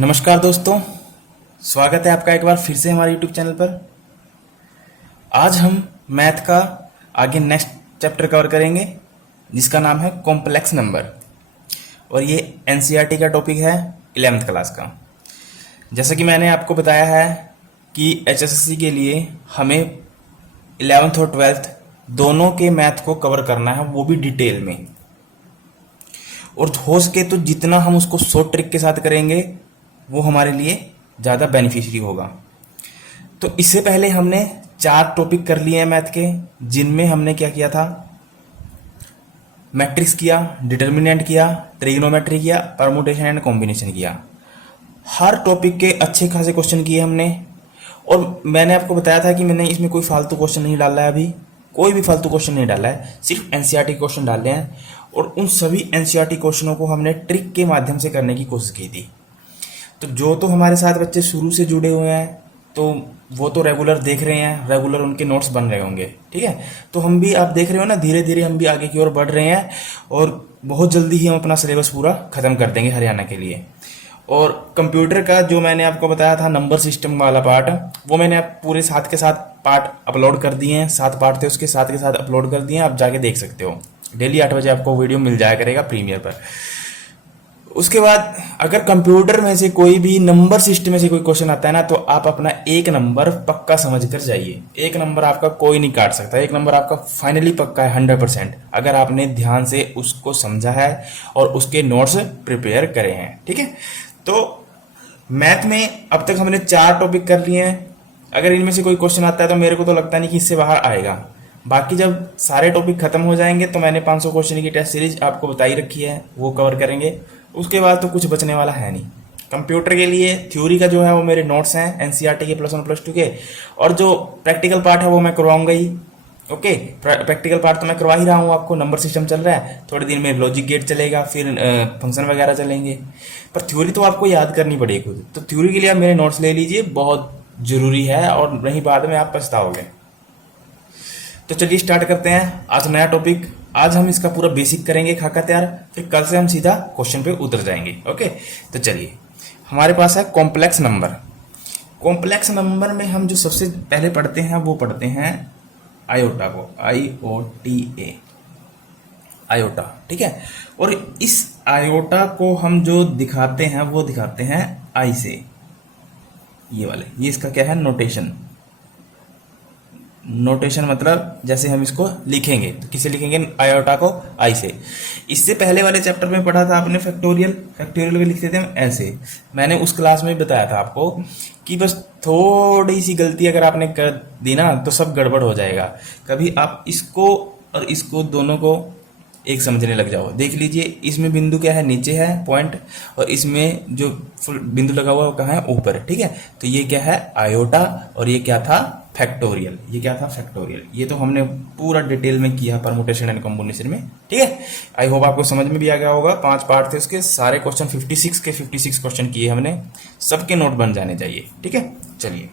नमस्कार दोस्तों, स्वागत है आपका एक बार फिर से हमारे YouTube चैनल पर। आज हम मैथ का आगे नेक्स्ट चैप्टर कवर करेंगे जिसका नाम है कॉम्प्लेक्स नंबर, और ये NCERT का टॉपिक है 11th क्लास का। जैसा कि मैंने आपको बताया है कि HSSC के लिए हमें 11th और 12th दोनों के मैथ को कवर करना है, वो भी डिटेल में, और हो सके तो जितना हम उसको शॉर्ट ट्रिक के साथ करेंगे वो हमारे लिए ज़्यादा बेनिफिशियरी होगा। तो इससे पहले हमने 4 टॉपिक कर लिए हैं मैथ के, जिनमें हमने क्या किया था, मैट्रिक्स किया, डिटर्मिनेंट किया, ट्रिग्नोमेट्री किया, परमुटेशन एंड कॉम्बिनेशन किया। हर टॉपिक के अच्छे खासे क्वेश्चन किए हमने, और मैंने आपको बताया था कि मैंने इसमें कोई फालतू क्वेश्चन नहीं डाला है, अभी कोई भी फालतू क्वेश्चन नहीं डाला है, सिर्फ NCERT क्वेश्चन डाले हैं। और उन सभी NCERT क्वेश्चनों को हमने ट्रिक के माध्यम से करने की कोशिश की थी। तो हमारे साथ बच्चे शुरू से जुड़े हुए हैं तो वो तो रेगुलर देख रहे हैं, रेगुलर उनके नोट्स बन रहे होंगे, ठीक है। तो हम भी, आप देख रहे हो ना, धीरे धीरे हम भी आगे की ओर बढ़ रहे हैं, और बहुत जल्दी ही हम अपना सिलेबस पूरा खत्म कर देंगे हरियाणा के लिए। और कंप्यूटर का जो मैंने आपको बताया था नंबर सिस्टम वाला पार्ट, वो मैंने आप पूरे साथ के साथ पार्ट अपलोड कर दिए हैं। 7 पार्ट थे, उसके साथ के साथ अपलोड कर दिए हैं, आप जाके देख सकते हो। डेली 8 बजे आपको वीडियो मिल जाया करेगा प्रीमियर पर। उसके बाद अगर कंप्यूटर में से कोई भी नंबर सिस्टम में से कोई क्वेश्चन आता है ना, तो आप अपना 1 नंबर पक्का समझ कर जाइए। 1 नंबर आपका कोई नहीं काट सकता, 1 नंबर आपका फाइनली पक्का है 100%, अगर आपने ध्यान से उसको समझा है और उसके नोट्स प्रिपेयर करे हैं, ठीक है। तो मैथ में अब तक हमने 4 टॉपिक कर लिए हैं। अगर इनमें से कोई क्वेश्चन आता है तो मेरे को तो लगता नहीं कि इससे बाहर आएगा। बाकी जब सारे टॉपिक खत्म हो जाएंगे तो मैंने 500 क्वेश्चन की टेस्ट सीरीज आपको बताई रखी है, वो कवर करेंगे। उसके बाद तो कुछ बचने वाला है नहीं। कंप्यूटर के लिए थ्योरी का जो है वो मेरे नोट्स हैं NCERT के +1 +2 के, और जो प्रैक्टिकल पार्ट है वो मैं करवाऊंगा ही। ओके, प्रैक्टिकल पार्ट तो मैं करवा ही रहा हूँ आपको। नंबर सिस्टम चल रहा है, थोड़े दिन में लॉजिक गेट चलेगा, फिर फंक्शन वगैरह चलेंगे, पर थ्योरी तो आपको याद करनी पड़ेगी खुद। तो थ्योरी के लिए आप मेरे नोट्स ले लीजिए, बहुत जरूरी है, और नहीं बाद में आप पछताओगे। तो चलिए स्टार्ट करते हैं आज नया टॉपिक। आज हम इसका पूरा बेसिक करेंगे खाका तैयार, फिर कल से हम सीधा क्वेश्चन पे उतर जाएंगे। ओके, तो चलिए, हमारे पास है कॉम्प्लेक्स नंबर। कॉम्प्लेक्स नंबर में हम जो सबसे पहले पढ़ते हैं वो पढ़ते हैं आयोटा को, IOTA, आयोटा, ठीक है। और इस आयोटा को हम जो दिखाते हैं वो दिखाते हैं आई से, ये वाले, ये इसका क्या है, नोटेशन। नोटेशन मतलब जैसे हम इसको लिखेंगे तो किसे लिखेंगे, आयोटा को आई से। इससे पहले वाले चैप्टर में पढ़ा था आपने फैक्टोरियल, फैक्टोरियल में लिखते थे हम ऐसे। मैंने उस क्लास में बताया था आपको कि बस थोड़ी सी गलती अगर आपने कर दी ना तो सब गड़बड़ हो जाएगा। कभी आप इसको और इसको दोनों को एक समझने लग जाओ। देख लीजिए, इसमें बिंदु क्या है, नीचे है पॉइंट, और इसमें जो फुल बिंदु लगा हुआ है वो कहाँ है, ऊपर, ठीक है। तो ये क्या है, आयोटा, और ये क्या था, फैक्टोरियल। ये क्या था, फैक्टोरियल। ये तो हमने पूरा डिटेल में किया परमुटेशन एंड कॉम्बिनेशन में, ठीक है। आई होप आपको समझ में भी आ गया होगा। 5 पार्ट थे उसके, सारे क्वेश्चन 56 के 56 क्वेश्चन किए हमने, सबके नोट बन जाने चाहिए, ठीक है। चलिए,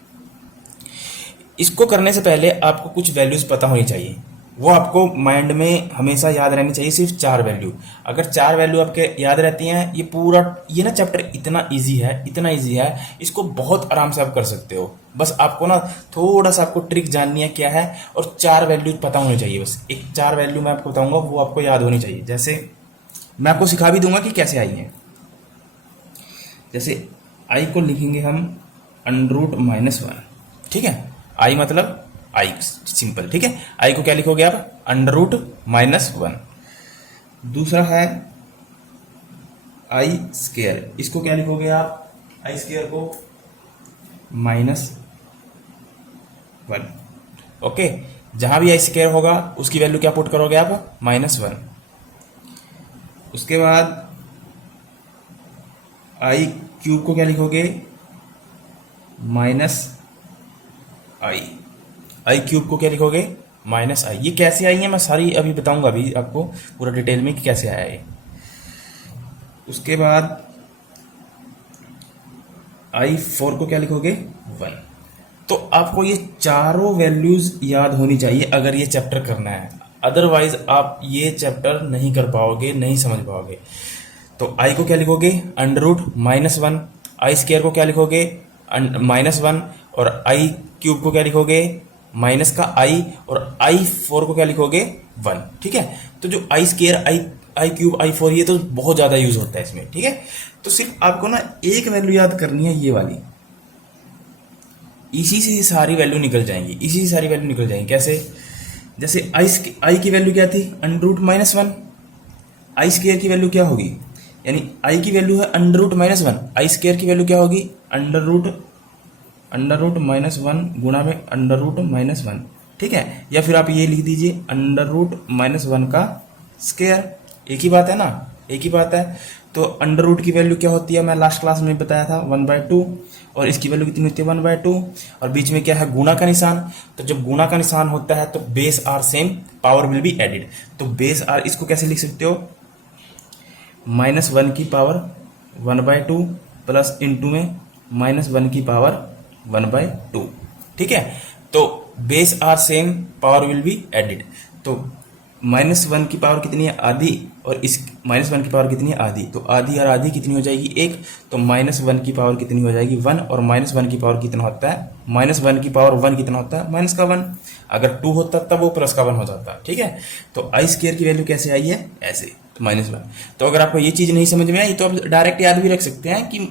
इसको करने से पहले आपको कुछ वैल्यूज पता होनी चाहिए, वो आपको माइंड में हमेशा याद रहनी चाहिए। सिर्फ 4 वैल्यू, अगर 4 वैल्यू आपके याद रहती हैं, ये पूरा, ये ना चैप्टर इतना इजी है, इतना इजी है, इसको बहुत आराम से आप कर सकते हो। बस आपको ना थोड़ा सा आपको ट्रिक जाननी है क्या है, और 4 वैल्यू पता होनी चाहिए। बस एक 4 वैल्यू मैं आपको बताऊंगा, वो आपको याद होनी चाहिए। जैसे मैं आपको सिखा भी दूंगा कि कैसे आई है। जैसे आई को लिखेंगे हम √-1, ठीक है। आई मतलब आई, सिंपल, ठीक है। आई को क्या लिखोगे आप, √-1। दूसरा है I², इसको क्या लिखोगे आप, I² को -1। ओके, जहां भी I² होगा उसकी वैल्यू क्या पुट करोगे आप, -1। उसके बाद I³ को क्या लिखोगे, -I। I³ को क्या लिखोगे, -I। ये कैसे आई है मैं सारी अभी बताऊंगा, अभी आपको पूरा डिटेल में कि कैसे आया है। उसके बाद I4 को क्या लिखोगे, 1। तो आपको ये चारों वैल्यूज याद होनी चाहिए अगर ये चैप्टर करना है, अदरवाइज आप ये चैप्टर नहीं कर पाओगे, नहीं समझ पाओगे। तो I को क्या लिखोगे, √-1। आई स्क्वायर को क्या लिखोगे -1, और आई क्यूब को क्या लिखोगे माइनस का आई, और आई 4 को क्या लिखोगे 1। ठीक है, तो जो आई स्क्वायर आई क्यूब आई 4 ये तो बहुत ज़्यादा यूज होता है इसमें। ठीक है, तो सिर्फ आपको ना एक वैल्यू याद करनी है, ये वाली, इसी से सारी वैल्यू निकल जाएंगी, इसी से सारी वैल्यू निकल जाएंगी। कैसे? जैसे आई की वैल्यू क्या थी √-1, आई स्क्वायर की वैल्यू क्या होगी, यानी आई की वैल्यू है √-1, आई स्क्वायर की वैल्यू क्या होगी √-1 गुणा में √-1। ठीक है, या फिर आप ये लिख दीजिए √-1 का स्क्वायर, एक ही बात है ना, एक ही बात है। तो अंडर रूट की वैल्यू क्या होती है, मैं लास्ट क्लास में बताया था 1/2, और इसकी वैल्यू कितनी होती है 1/2, और बीच में क्या है गुणा का निशान। तो जब गुणा का निशान होता है तो base are same, power will be added. तो बेस आर इसको कैसे लिख सकते हो, -1 की पावर 1/2 प्लस इंटू में -1 की पावर 1/2। ठीक है, तो base are same, power will be added. तो -1 की पावर कितनी है आधी, और इस -1 की पावर कितनी है आधी, तो आधी और आधी कितनी हो जाएगी 1, तो -1 की पावर कितनी हो जाएगी 1, और -1 की पावर कितना होता है, -1 की पावर 1 कितना होता है -1। अगर 2 होता तब वो +1 हो जाता। ठीक है, तो आई स्क्वायर की वैल्यू कैसे आई है, ऐसे, तो -1। तो अगर आपको ये चीज़ नहीं समझ में आई तो आप डायरेक्ट याद भी रख सकते हैं कि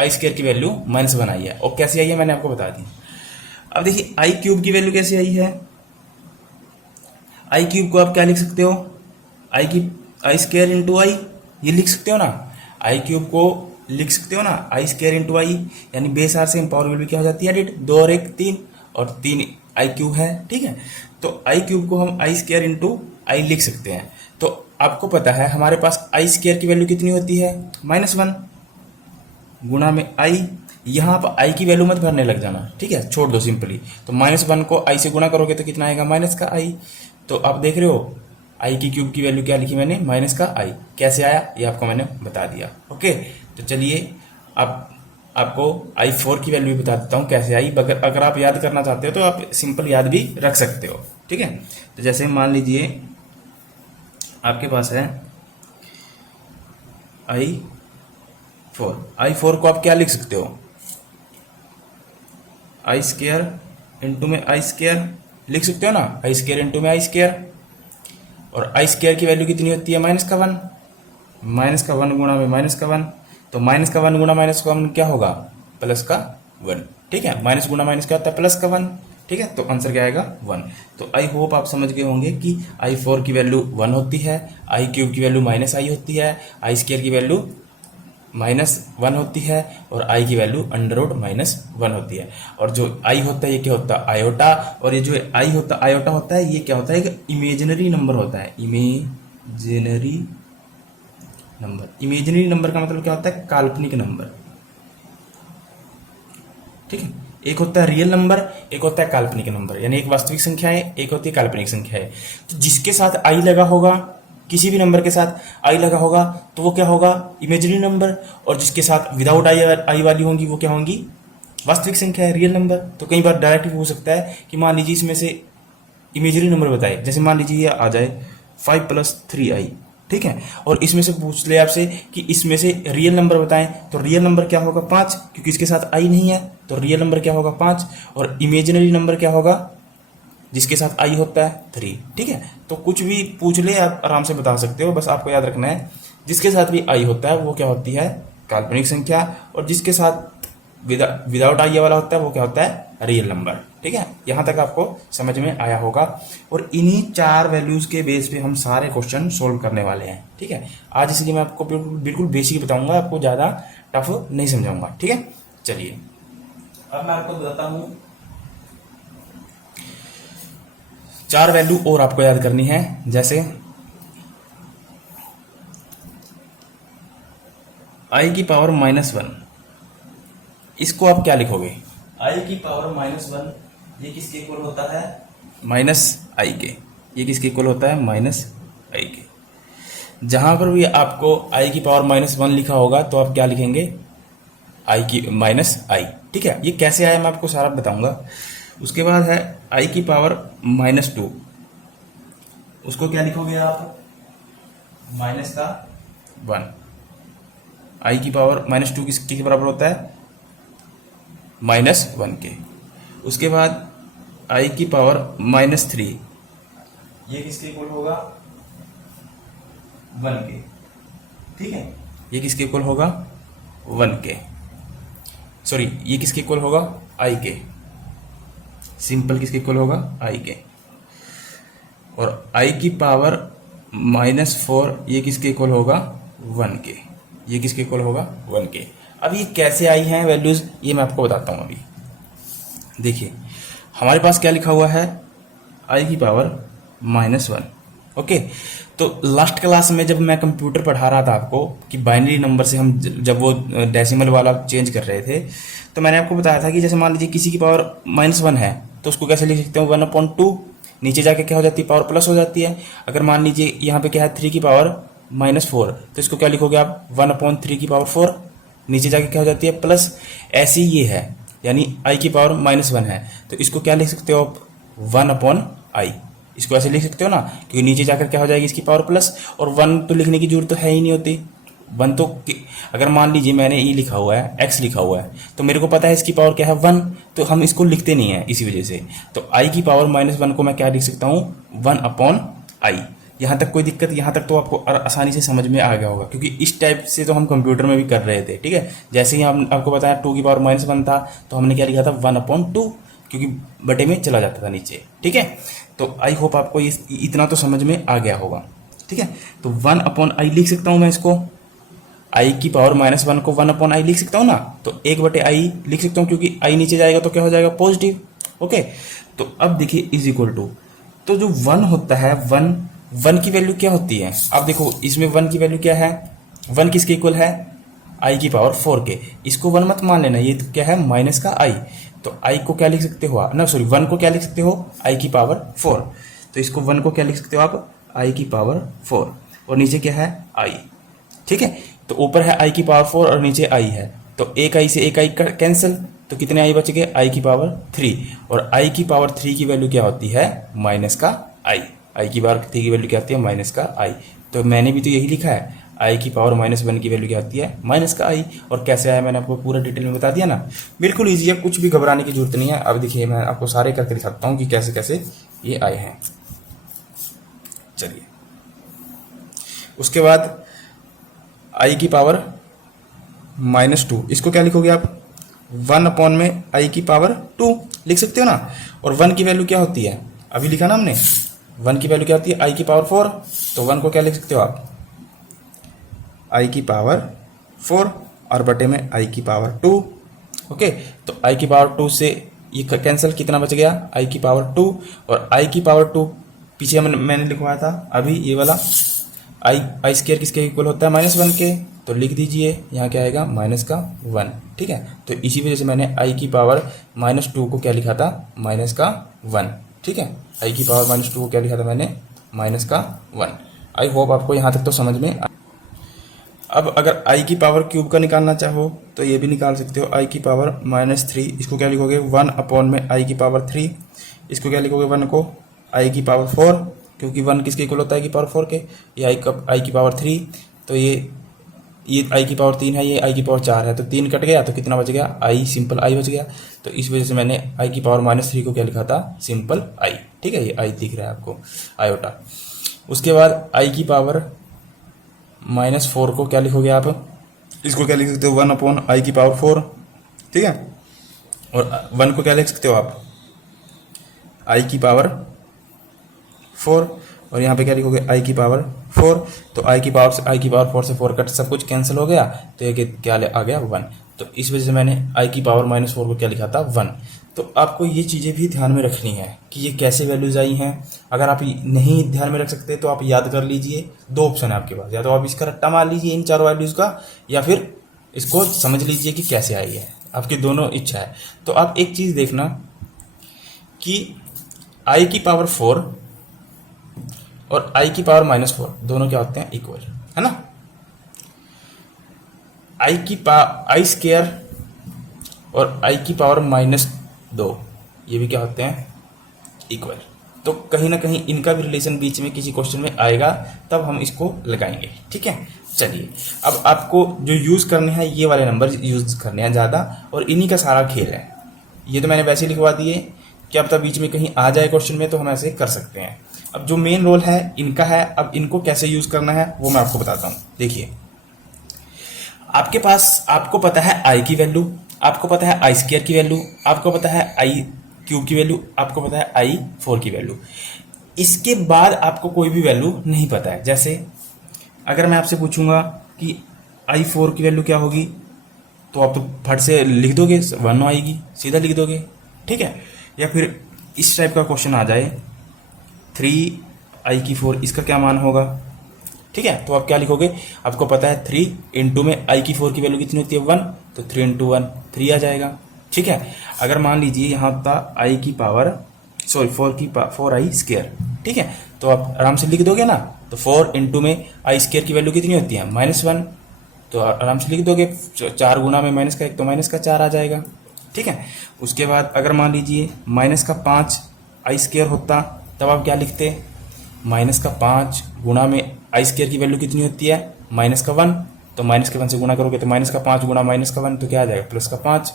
आई स्क्वायर की वैल्यू -1 आई है, और कैसे आई है मैंने आपको बता दी। अब देखिए आई क्यूब की वैल्यू कैसे आई है, आई क्यूब को आप क्या लिख सकते हो, आई स्क्वायर इंटू आई, ये लिख सकते हो ना, आई क्यूब को लिख सकते हो ना आई स्क्वायर इंटू आई, यानी base are same, power will भी क्या हो जाती है एडिट, 2 और 1 3, और 3 आई क्यूब है। ठीक है, तो आई क्यूब को हम आई स्क्वायर इंटू आई लिख सकते हैं। तो आपको पता है हमारे पास आई स्क्वायर की वैल्यू कितनी होती है -1 गुणा में आई, यहाँ पर आई की वैल्यू मत भरने लग जाना। ठीक है, छोड़ दो सिंपली। तो -1 को आई से गुणा करोगे तो कितना आएगा माइनस का आई। तो आप देख रहे हो आई की क्यूब की वैल्यू क्या लिखी मैंने, माइनस का आई। कैसे आया ये आपको मैंने बता दिया। ओके, तो चलिए अब आपको i4 की वैल्यू भी बता देता हूँ कैसे आई। अगर आप याद करना चाहते हो तो आप सिंपल याद भी रख सकते हो। ठीक है, तो जैसे मान लीजिए आपके पास है i4 को आप क्या लिख सकते हो, आई स्क्वायर इंटू में आई स्क्वायर लिख सकते हो ना, आई स्क्वायर इंटू में आई स्क्वायर। और आई स्क्वायर की वैल्यू कितनी होती है -1 -1 गुणा में -1, तो -1 गुणा -1 क्या होगा +1। ठीक है, माइनस गुणा माइनस क्या होता है +1। ठीक है, तो आंसर क्या आएगा 1। तो आई होप आप समझ गए होंगे कि i4 की वैल्यू 1 होती है, आई क्यूब की वैल्यू -i होती है, आई स्क्वायर की वैल्यू -1 होती है, और आई की वैल्यू √-1 होती है। और जो आई होता है ये क्या होता है आयोटा, और ये जो आई होता है आयोटा होता है ये क्या होता है एक इमेजिनरी नंबर होता है। इमेजिनरी नंबर का मतलब क्या होता है काल्पनिक नंबर। ठीक है, एक होता है रियल नंबर, एक होता है काल्पनिक नंबर, यानी एक वास्तविक संख्या है, एक होती है काल्पनिक संख्या है। तो जिसके साथ आई लगा होगा, किसी भी नंबर के साथ आई लगा होगा तो वो क्या होगा इमेजिनरी नंबर, और जिसके साथ विदाउट आई वाली होंगी वो क्या होंगी वास्तविक संख्या है रियल नंबर। तो कई बार डायरेक्ट भी हो सकता है कि मान लीजिए इसमें से इमेजिनरी नंबर बताए, जैसे मान लीजिए ये आ जाए 5 + 3i। ठीक है, और इसमें से पूछ ले आपसे कि इसमें से रियल नंबर बताएं, तो रियल नंबर क्या होगा 5, क्योंकि इसके साथ आई नहीं है, तो रियल नंबर क्या होगा 5, और इमेजिनरी नंबर क्या होगा जिसके साथ आई होता है 3। ठीक है, तो कुछ भी पूछ ले आप आराम से बता सकते हो, बस आपको याद रखना है जिसके साथ भी आई होता है वो क्या होती है काल्पनिक संख्या, और जिसके साथ विदाउट आई वाला होता है वो क्या होता है रियल नंबर। ठीक है, यहाँ तक आपको समझ में आया होगा, और इन्हीं 4 वैल्यूज के बेस पे हम सारे क्वेश्चन सोल्व करने वाले हैं। ठीक है, आज इसलिए मैं आपको बिल्कुल बेसिक बताऊंगा, आपको ज़्यादा टफ नहीं समझाऊंगा। ठीक है, चलिए अब मैं आपको बताता हूँ 4 वैल्यू और आपको याद करनी है। जैसे i की पावर -1, इसको आप क्या लिखोगे i की पावर -1, ये किसके इक्वल होता है -i के। ये किसके इक्वल होता है -i के। जहां पर भी आपको i की पावर -1 लिखा होगा तो आप क्या लिखेंगे i की -i। ठीक है, ये कैसे आया मैं आपको सारा बताऊंगा। उसके बाद है i की पावर -2, उसको क्या लिखोगे आप -1। आई की पावर -2 किसके बराबर होता है, -1 के। उसके बाद आई की पावर -3 ये किसके इक्वल होगा, 1 के। ठीक है, ये किसके इक्वल होगा, 1 के, सॉरी ये किसके इक्वल होगा, आई के। सिंपल किसके इक्वल होगा, आई के। और आई की पावर -4 ये किसके इक्वल होगा, 1 के। ये किसके इक्वल होगा, 1 के। अब ये कैसे आई हैं वैल्यूज, ये मैं आपको बताता हूं। अभी देखिए हमारे पास क्या लिखा हुआ है, आई की पावर -1। ओके, तो लास्ट क्लास में जब मैं कंप्यूटर पढ़ा रहा था आपको कि बाइनरी नंबर से हम जब वो डेसिमल वाला चेंज कर रहे थे, तो मैंने आपको बताया था कि जैसे मान लीजिए किसी की पावर -1 है तो उसको कैसे लिख सकते हैं, 1/2, नीचे जाके क्या हो जाती है, पावर प्लस हो जाती है। अगर मान लीजिए यहाँ पे क्या है, 3 की पावर -4, तो इसको क्या लिखोगे आप, 1/3 की पावर 4, नीचे जाके क्या हो जाती है, प्लस। ऐसे ही ये है, यानी आई की पावर -1 है तो इसको क्या लिख सकते हो आप, 1/i। इसको ऐसे लिख सकते हो ना, क्योंकि नीचे जाकर क्या हो जाएगी इसकी पावर प्लस, और 1 तो लिखने की जरूरत तो है ही नहीं होती। 1 तो अगर मान लीजिए मैंने ये लिखा हुआ है, x लिखा हुआ है, तो मेरे को पता है इसकी पावर क्या है, 1, तो हम इसको लिखते नहीं है इसी वजह से। तो i की पावर -1 को मैं क्या लिख सकता हूँ, 1/i। यहाँ तक कोई दिक्कत, यहाँ तक तो आपको आसानी से समझ में आ गया होगा, क्योंकि इस टाइप से तो हम कंप्यूटर में भी कर रहे थे। ठीक है, जैसे ही हम आपको बताया 2 की पावर -1 था तो हमने क्या लिखा था, 1/2, क्योंकि बटे में चला जाता था नीचे। ठीक है, तो आई होप आपको ये इतना तो समझ में आ गया होगा। ठीक है, तो 1/i लिख सकता हूं मैं इसको, आई की पावर -1 को 1/i लिख सकता हूं ना, तो 1/i लिख सकता हूं, क्योंकि आई नीचे जाएगा तो क्या हो जाएगा, पॉजिटिव। ओके, तो अब देखिए इज इक्वल टू, तो जो 1 होता है, 1 की वैल्यू क्या होती है, आप देखो इसमें 1 की वैल्यू क्या है, 1 किसके इक्वल है, आई की पावर 4 के। इसको 1 मत मान लेना, ये तो क्या है, माइनस का आई। तो आई को क्या लिख सकते हो आप, ना सॉरी 1 को क्या लिख सकते हो, आई की पावर 4। तो इसको 1 को क्या लिख सकते हो आप, आई की पावर 4, और नीचे क्या है, आई। ठीक है, तो ऊपर है आई की पावर 4 और नीचे आई है, तो एक आई से एक आई कैंसिल, तो कितने आई बच गए, आई की पावर 3। और आई की पावर 3 की वैल्यू क्या होती है, माइनस का आई। आई की पावर 3 की वैल्यू क्या होती है, माइनस का आई। तो मैंने भी तो यही लिखा है, आई की पावर -1 की वैल्यू क्या होती है, माइनस का आई। और कैसे आया मैंने आपको पूरा डिटेल में बता दिया ना, बिल्कुल ईजी है, कुछ भी घबराने की जरूरत नहीं है। अब देखिए मैं आपको सारे करके दिखाता हूँ कि कैसे कैसे ये आए हैं। चलिए, उसके बाद आई की पावर -2, इसको क्या लिखोगे आप, 1 में आई की पावर 2 लिख सकते हो ना। और 1 की वैल्यू क्या होती है, अभी लिखा ना हमने, 1 की वैल्यू क्या होती है, आई की पावर 4, तो 1 को क्या लिख सकते हो आप, आई की पावर 4 और बटे में आई की पावर 2। ओके, तो आई की पावर 2 से ये कैंसिल, कितना बच गया, आई की पावर 2, और आई की पावर 2 पीछे मैंने लिखवाया था अभी ये वाला, आई स्क्वायर किसके इक्वल होता है, -1 के। तो लिख दीजिए यहाँ क्या आएगा, -1। ठीक है, तो इसी वजह से मैंने आई की पावर -2 को क्या लिखा था, -1। ठीक है, आई की पावर -2 को क्या लिखा था मैंने, -1। आई होप आपको यहाँ तक तो समझ में। अब अगर आई की पावर क्यूब का निकालना चाहो तो ये भी निकाल सकते हो, आई की पावर -3, इसको क्या लिखोगे, 1 में आई की पावर 3, इसको क्या लिखोगे, 1 को आई की पावर 4, क्योंकि 1 किसके इक्वल होता है, आई की पावर 4 के। ये आई की पावर 3, तो ये आई की पावर 3 है, ये आई की पावर 4 है, तो 3 कट गया तो कितना बच गया, आई, सिंपल आई बच गया। तो इस वजह से मैंने आई की पावर -3 को क्या लिखा था, सिंपल आई। ठीक है, ये आई दिख रहा है आपको, आयोटा। उसके बाद आई की पावर -4 को क्या लिखोगे आप, इसको क्या लिख सकते हो, 1 आई की पावर 4। ठीक है, और 1 को क्या लिख सकते हो आप, आई की पावर 4, और यहाँ पे क्या लिखोगे, आई की पावर 4। तो आई की पावर 4 से 4 कट, सब कुछ कैंसिल हो गया, तो ये क्या आ गया, 1। तो इस वजह से मैंने आई की पावर -4 को क्या लिखा था, 1। तो आपको ये चीज़ें भी ध्यान में रखनी है कि ये कैसे वैल्यूज आई हैं। अगर आप नहीं ध्यान में रख सकते तो आप याद कर लीजिए, 2 ऑप्शन है आपके पास, या तो आप इसका रट्टा मार लीजिए इन 4 वैल्यूज का, या फिर इसको समझ लीजिए कि कैसे आई है, आपकी दोनों इच्छा है। तो आप एक चीज़ देखना कि आई की पावर 4 और आई की पावर -4 दोनों क्या होते हैं, इक्वल, है ना। आई स्क्वायर और आई की पावर -2 ये भी क्या होते हैं, इक्वल। तो कहीं ना कहीं इनका भी रिलेशन बीच में किसी क्वेश्चन में आएगा, तब हम इसको लगाएंगे। ठीक है, चलिए, अब आपको जो यूज़ करने हैं ये वाले नंबर यूज़ करने हैं ज़्यादा, और इन्हीं का सारा खेल है। ये तो मैंने वैसे ही लिखवा दिए कि अब तक बीच में कहीं आ जाए क्वेश्चन में तो हम ऐसे कर सकते हैं। अब जो मेन रोल है इनका है, अब इनको कैसे यूज़ करना है वो मैं आपको बताता हूँ। देखिए, आपके पास, आपको पता है आई की वैल्यू, आपको पता है आई स्क्वायर की वैल्यू, आपको पता है आई क्यूब की वैल्यू, आपको पता है आई 4 की वैल्यू। इसके बाद आपको कोई भी वैल्यू नहीं पता है। जैसे अगर मैं आपसे पूछूंगा कि आई 4 की वैल्यू क्या होगी, तो आप तो फट से लिख दोगे, 1 आएगी, सीधा लिख दोगे, ठीक है। या फिर इस टाइप का क्वेश्चन आ जाए 3 की 4, इसका क्या मान होगा, ठीक है। तो आप क्या लिखोगे, आपको पता है 3 इंटू में आई की 4 की वैल्यू कितनी होती है 1, तो 3 इंटू 1 3 आ जाएगा, ठीक है। अगर मान लीजिए यहाँ था आई की पावर, सॉरी 4 आई स्क्वायर, ठीक है, तो आप आराम से लिख दोगे ना। तो 4 इंटू में आई स्क्वायर की वैल्यू कितनी होती है -1, तो आराम से लिख दोगे 4 गुना में -1 तो -4 आ जाएगा, ठीक है। उसके बाद अगर मान लीजिए -5 आई स्क्वायर होता, तब आप क्या लिखते, -5 गुना में आई स्क्वायर की वैल्यू कितनी होती है -1, तो -1 से गुना करोगे तो -5 गुना -1 तो क्या आ जाएगा +5।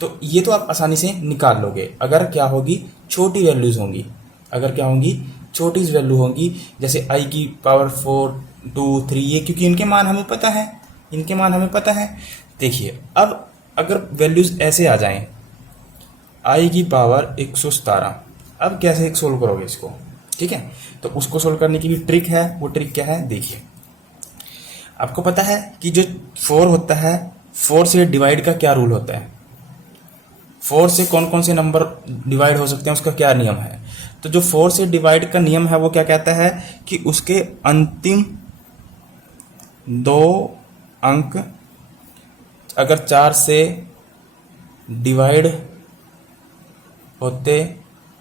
तो ये तो आप आसानी से निकाल लोगे अगर क्या होगी, छोटी वैल्यूज होंगी, अगर क्या होंगी, छोटी वैल्यू होंगी, जैसे आई की पावर 4 2 3, ये क्योंकि इनके मान हमें पता है, इनके मान हमें पता है। देखिए, अब अगर वैल्यूज ऐसे आ जाएं, आई की पावर 117, अब कैसे सोल्व करोगे इसको, ठीक है। तो उसको सोल्व करने की भी ट्रिक है, वो ट्रिक क्या है, देखिए आपको पता है कि जो 4 होता है, 4 से डिवाइड का क्या रूल होता है, 4 से कौन कौन से नंबर डिवाइड हो सकते हैं, उसका क्या नियम है। तो जो 4 से डिवाइड का नियम है वो क्या कहता है कि उसके अंतिम 2 अंक अगर 4 से डिवाइड होते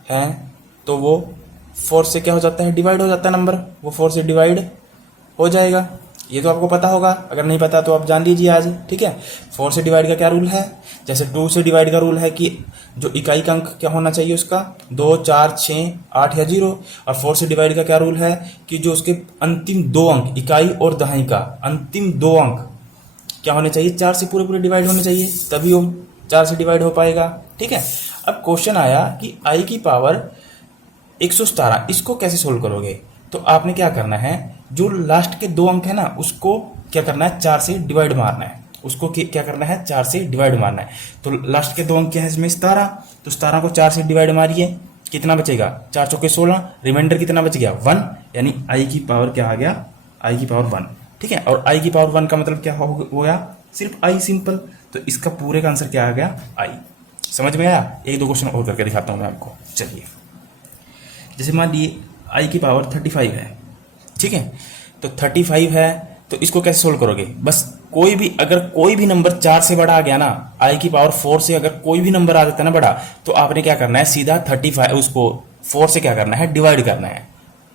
हैं तो वो 4 से क्या हो जाता है, डिवाइड हो जाता है नंबर, वो 4 से डिवाइड हो जाएगा। ये तो आपको पता होगा, अगर नहीं पता तो आप जान लीजिए आज, ठीक है। 4 से डिवाइड का क्या रूल है, जैसे 2 से डिवाइड का रूल है कि जो इकाई का अंक क्या होना चाहिए उसका 2 4 6 8 या 0, और 4 से डिवाइड का क्या रूल है कि जो उसके अंतिम 2 अंक इकाई और दहाई का अंतिम 2 अंक क्या होने चाहिए, 4 से पूरे पूरे डिवाइड होने चाहिए, तभी वो 4 से डिवाइड हो पाएगा, ठीक है। अब क्वेश्चन आया कि आई की पावर 117, इसको कैसे सोल्व करोगे। तो आपने क्या करना है, जो लास्ट के 2 अंक है ना उसको क्या करना है, 4 से डिवाइड मारना है, उसको क्या करना है, 4 से डिवाइड मारना है। तो लास्ट के 2 अंक क्या है इसमें 17, तो 17 को 4 से डिवाइड मारिए, कितना बचेगा 4 चौके 16, रिमाइंडर कितना बच गया 1, यानी आई की पावर क्या आ गया, आई की पावर 1, ठीक है। और आई की पावर 1 का मतलब क्या हो गया, सिर्फ आई, सिंपल। तो इसका पूरे का आंसर क्या आ गया, आई। समझ में आया। एक दो क्वेश्चन और करके दिखाता हूं मैं आपको। चलिए, जैसे मान लिए आई की पावर 35 है, ठीक है। तो 35 है, तो इसको कैसे सोल्व करोगे, बस कोई भी अगर कोई भी नंबर 4 से बड़ा आ गया ना, आई की पावर 4 से अगर कोई भी नंबर आ जाता है ना बड़ा, तो आपने क्या करना है, सीधा 35 उसको 4 से क्या करना है, डिवाइड करना है,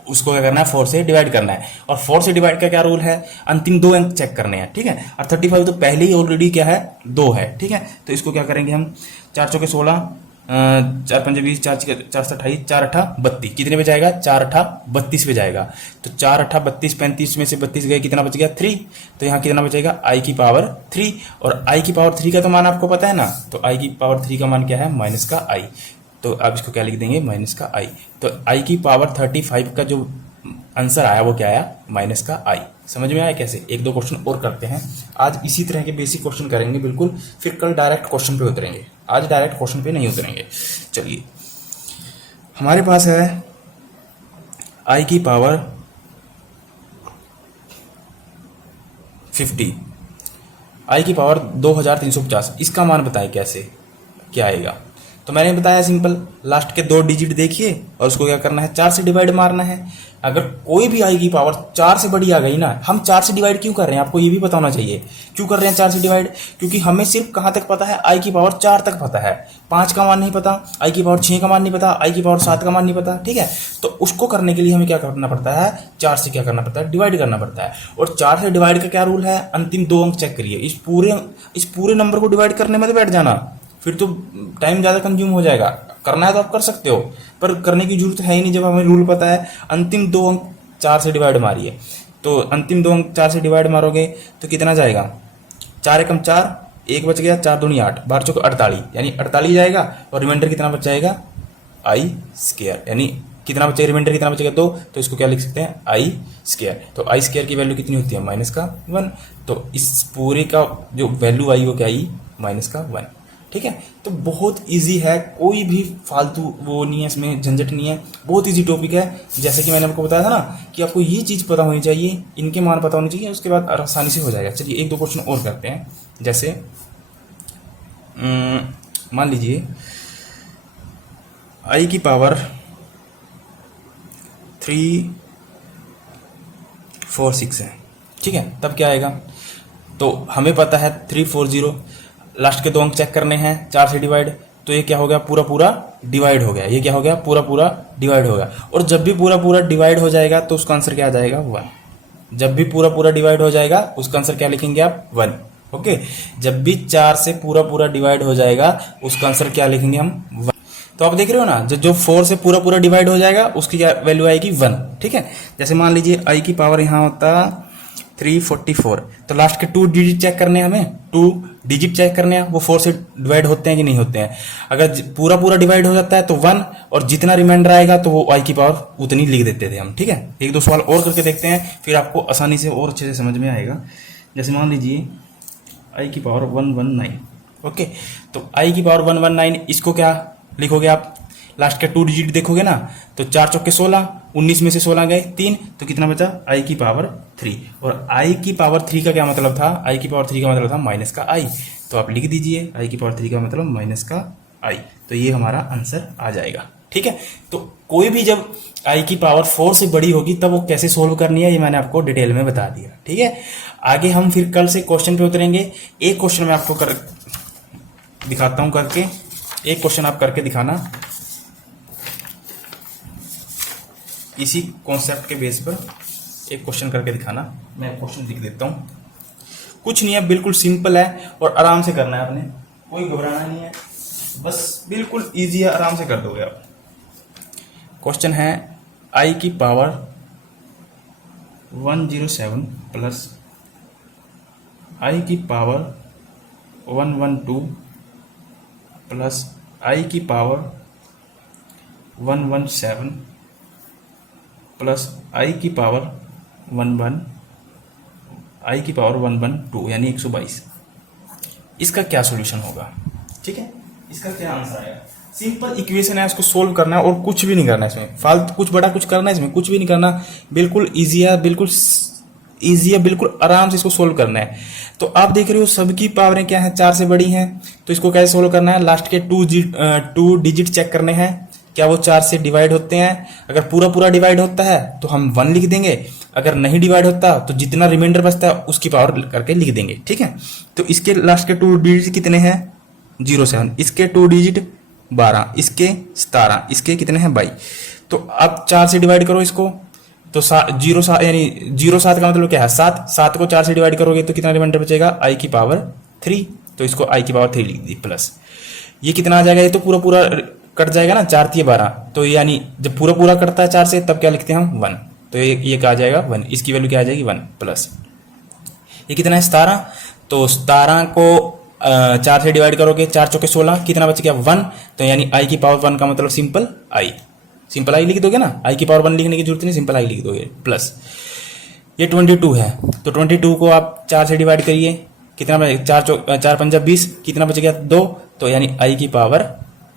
उसको क्या करना है 4 से डिवाइड करना है। और 4 से डिवाइड का क्या रूल है, अंतिम 2 अंक चेक करने हैं, ठीक है। और 35 तो पहले ही ऑलरेडी क्या है 2 है, ठीक है। तो इसको क्या करेंगे हम, 4 चौके 16, 4 पंजे 20, 4 से 28, 4 अठा 32, कितने पे जाएगा, 4 अठा 32 पे जाएगा। तो 4 अठा 32, 35 में से 32 गए, कितना बच गया 3, तो यहाँ कितना बचेगा आई की पावर 3। और आई की पावर 3 का तो मान आपको पता है ना, तो आई की पावर 3 का मान क्या है, माइनस का आई। तो आप इसको क्या लिख देंगे, माइनस का आई। तो आई की पावर 35 का जो आंसर आया वो क्या आया, माइनस का आई। समझ में आया कैसे। एक दो क्वेश्चन और करते हैं आज, इसी तरह के बेसिक क्वेश्चन करेंगे बिल्कुल, फिर कल डायरेक्ट क्वेश्चन पे उतरेंगे, आज डायरेक्ट क्वेश्चन पे नहीं उतरेंगे। चलिए, हमारे पास है आई की पावर 50, आई की पावर 2350, इसका मान बताएं कैसे क्या आएगा। तो मैंने बताया सिंपल, लास्ट के 2 डिजिट देखिए और उसको क्या करना है, 4 से डिवाइड मारना है। अगर कोई भी आई की पावर 4 से बड़ी आ गई ना, हम 4 से डिवाइड क्यों कर रहे हैं, आपको ये भी पता होना चाहिए क्यों कर रहे हैं 4 से डिवाइड, क्योंकि हमें सिर्फ कहां तक पता है, आई की पावर 4 तक पता है, 5 का मान नहीं पता, आई की पावर 6 का मान नहीं पता, आई की पावर 7 का मान नहीं पता, ठीक है। तो उसको करने के लिए हमें क्या करना पड़ता है, 4 से क्या करना पड़ता है, डिवाइड करना पड़ता है। और 4 से डिवाइड का क्या रूल है, अंतिम 2 अंक चेक करिए, इस पूरे नंबर को डिवाइड करने में बैठ जाना, फिर तो टाइम ज्यादा कंज्यूम हो जाएगा। करना है तो आप कर सकते हो, पर करने की जरूरत है ही नहीं जब हमें रूल पता है। अंतिम 2 अंक 4 से डिवाइड मारिए, तो अंतिम दो अंक 4 से डिवाइड मारोगे तो कितना जाएगा, 4 एकम 4, 1 बच गया, 4 दूनी 8, 12 चौक 48, यानी 48 जाएगा और रिमाइंडर कितना बच जाएगा, आई स्क्वायर, यानी कितना बचेगा, रिमाइंडर कितना बचेगा 2, तो इसको क्या लिख सकते हैं, आई स्क्वायर। तो आई स्क्वायर की वैल्यू कितनी होती है, माइनस का 1। तो इस पूरे का जो वैल्यू आई वो क्या आई, माइनस का 1। ठीक है, तो बहुत इजी है, कोई भी फालतू वो नहीं है इसमें, झंझट नहीं है, बहुत इजी टॉपिक है। जैसे कि मैंने आपको बताया था ना कि आपको ये चीज़ पता होनी चाहिए, इनके मान पता होने चाहिए, उसके बाद आसानी से हो जाएगा। चलिए एक दो क्वेश्चन और करते हैं। जैसे मान लीजिए आई की पावर 346 है, ठीक है, तब क्या आएगा, तो हमें पता है 340, लास्ट के दो अंक चेक करने हैं, 4 से डिवाइड, तो ये क्या हो गया, पूरा पूरा डिवाइड हो गया, ये क्या हो गया, पूरा पूरा डिवाइड हो गया। और जब भी पूरा पूरा डिवाइड हो जाएगा तो उसका आंसर क्या आ जाएगा, 1। जब भी पूरा पूरा डिवाइड हो जाएगा उसका आंसर क्या लिखेंगे आप, 1। ओके, जब भी 4 से पूरा पूरा डिवाइड हो जाएगा उसका आंसर क्या लिखेंगे हम, 1। तो आप देख रहे हो ना, जो 4 से पूरा पूरा डिवाइड हो जाएगा उसकी क्या वैल्यू आएगी, 1। ठीक है, जैसे मान लीजिए आई की पावर यहाँ होता 344, तो लास्ट के 2 डिजिट चेक करने हैं, हमें 2 डिजिट चेक करने हैं, वो 4 से डिवाइड होते हैं कि नहीं होते हैं। अगर पूरा पूरा डिवाइड हो जाता है तो 1, और जितना रिमाइंडर आएगा तो वो आई की पावर उतनी लिख देते थे हम। ठीक है, एक दो सवाल और करके देखते हैं, फिर आपको आसानी से और अच्छे से समझ में आएगा। जैसे मान लीजिए आई की पावर 119, ओके, तो आई की पावर 119, इसको क्या लिखोगे आप, लास्ट के 2 डिजिट देखोगे ना, तो 4 चौके 16, 19 में से 16 गए 3, तो कितना बचा, आई की पावर 3। और आई की पावर 3 का क्या मतलब था, आई की पावर 3 का मतलब था माइनस का आई, तो आप लिख दीजिए आई की पावर 3 का मतलब माइनस का आई, तो ये हमारा आंसर आ जाएगा। ठीक है, तो कोई भी जब आई की पावर 4 से बड़ी होगी तब वो कैसे सोल्व करनी है, ये मैंने आपको डिटेल में बता दिया। ठीक है, आगे हम फिर कल से क्वेश्चन पे उतरेंगे। एक क्वेश्चन मैं आपको कर दिखाता हूं करके, एक क्वेश्चन आप करके दिखाना, इसी कॉन्सेप्ट के बेस पर एक क्वेश्चन करके दिखाना। मैं क्वेश्चन लिख देता हूं, कुछ नहीं है, बिल्कुल सिंपल है और आराम से करना है आपने, कोई घबराना नहीं है, बस बिल्कुल इजी है, आराम से कर दोगे आप। क्वेश्चन है आई की पावर 107 प्लस आई की पावर 112 प्लस आई की पावर 117 प्लस आई की पावर 112 यानी 122, इसका क्या सॉल्यूशन होगा। ठीक है, इसका क्या आंसर आएगा। सिंपल इक्वेशन है, उसको सोल्व करना है और कुछ भी नहीं करना है इसमें, फालतू कुछ बड़ा कुछ करना है इसमें, कुछ भी नहीं करना, बिल्कुल ईजी है, बिल्कुल ईजी है, बिल्कुल आराम से इसको सोल्व करना है। तो आप देख रहे हो सबकी पावरें क्या है, 4 से बड़ी हैं, तो इसको कैसे सोल्व करना है, लास्ट के 2 डिजिट चेक करने हैं, क्या वो 4 से डिवाइड होते हैं। अगर पूरा पूरा डिवाइड होता है तो हम 1 लिख देंगे, अगर नहीं डिवाइड होता तो जितना रिमाइंडर बचता है उसकी पावर करके लिख देंगे। ठीक है, तो इसके लास्ट के 2 डिजिट कितने हैं, 07, इसके 2 डिजिट 12, इसके 17, इसके कितने हैं 22। तो अब 4 से डिवाइड करो इसको, तो 07 यानी 07 का मतलब क्या है, 7 को 4 से डिवाइड करोगे तो कितना रिमाइंडर बचेगा, आई की पावर 3, तो इसको आई की पावर 3 लिख दी, प्लस ये कितना आ जाएगा, ये तो पूरा पूरा कट जाएगा ना, 4 3 12, तो यानी जब पूरा पूरा कटता है 4 से तब क्या लिखते हैं हम, 1, तो ये क्या आ जाएगा 1, इसकी वैल्यू क्या आ जाएगी 1, प्लस ये कितना है 17, तो 17 को 4 से डिवाइड करोगे, 4 चौके 16, कितना बच गया 1, तो यानी आई की पावर 1 का मतलब सिंपल आई लिख दोगे ना, आई की पावर 1 लिखने की जरूरत नहीं, सिंपल आई लिख दोगे, प्लस ये 22 है, तो 22 को आप 4 से डिवाइड करिए, कितना बचेगा, 4 पंजा 20, कितना बच गया 2, तो यानी आई की पावर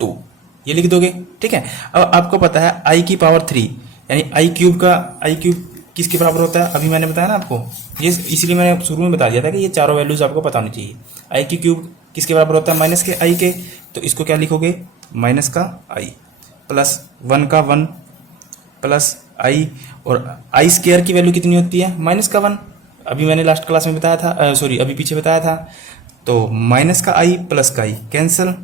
2, ये लिख दोगे। ठीक है, अब आपको पता है आई की पावर 3 यानी आई क्यूब किसके बराबर होता है, अभी मैंने बताया ना आपको, ये इसलिए मैंने शुरू में बता दिया था कि ये चारों वैल्यूज आपको पता होनी चाहिए। आई की क्यूब किसके बराबर होता है, माइनस के आई के, तो इसको क्या लिखोगे, माइनस का आई, प्लस 1 का 1 प्लस आई, और आई स्क्वायर की वैल्यू कितनी होती है, माइनस का 1, अभी मैंने लास्ट क्लास में बताया था, अभी पीछे बताया था, तो माइनस का आई प्लस का आई कैंसिल,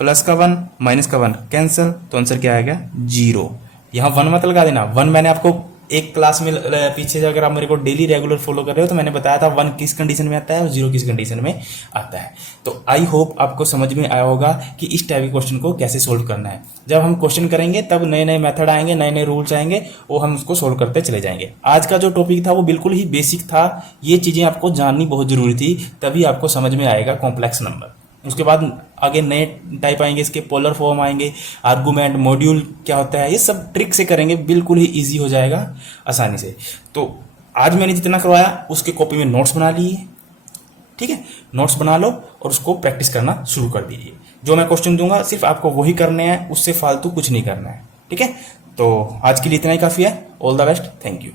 प्लस का 1 माइनस का 1 कैंसिल, तो आंसर क्या आएगा 0। यहाँ 1 मत लगा देना, 1 मैंने आपको एक क्लास में पीछे अगर आप मेरे को डेली रेगुलर फॉलो कर रहे हो तो मैंने बताया था 1 किस कंडीशन में आता है और 0 किस कंडीशन में आता है। तो आई होप आपको समझ में आया होगा कि इस टाइप के क्वेश्चन को कैसे सोल्व करना है। जब हम क्वेश्चन करेंगे तब नए नए मेथड आएंगे, नए नए रूल्स आएंगे, वो हम उसको सोल्व करते चले जाएंगे। आज का जो टॉपिक था वो बिल्कुल ही बेसिक था, ये चीजें आपको जाननी बहुत जरूरी थी, तभी आपको समझ में आएगा कॉम्प्लेक्स नंबर। उसके बाद आगे नए टाइप आएंगे, इसके पोलर फॉर्म आएंगे, आर्गुमेंट, मॉड्यूल क्या होता है, ये सब ट्रिक से करेंगे, बिल्कुल ही इजी हो जाएगा आसानी से। तो आज मैंने जितना करवाया उसके कॉपी में नोट्स बना लिए, ठीक है, नोट्स बना लो और उसको प्रैक्टिस करना शुरू कर दीजिए। जो मैं क्वेश्चन दूंगा सिर्फ आपको वही करने हैं, उससे फालतू कुछ नहीं करना है, ठीक है। तो आज के लिए इतना ही काफी है। All the best, thank you.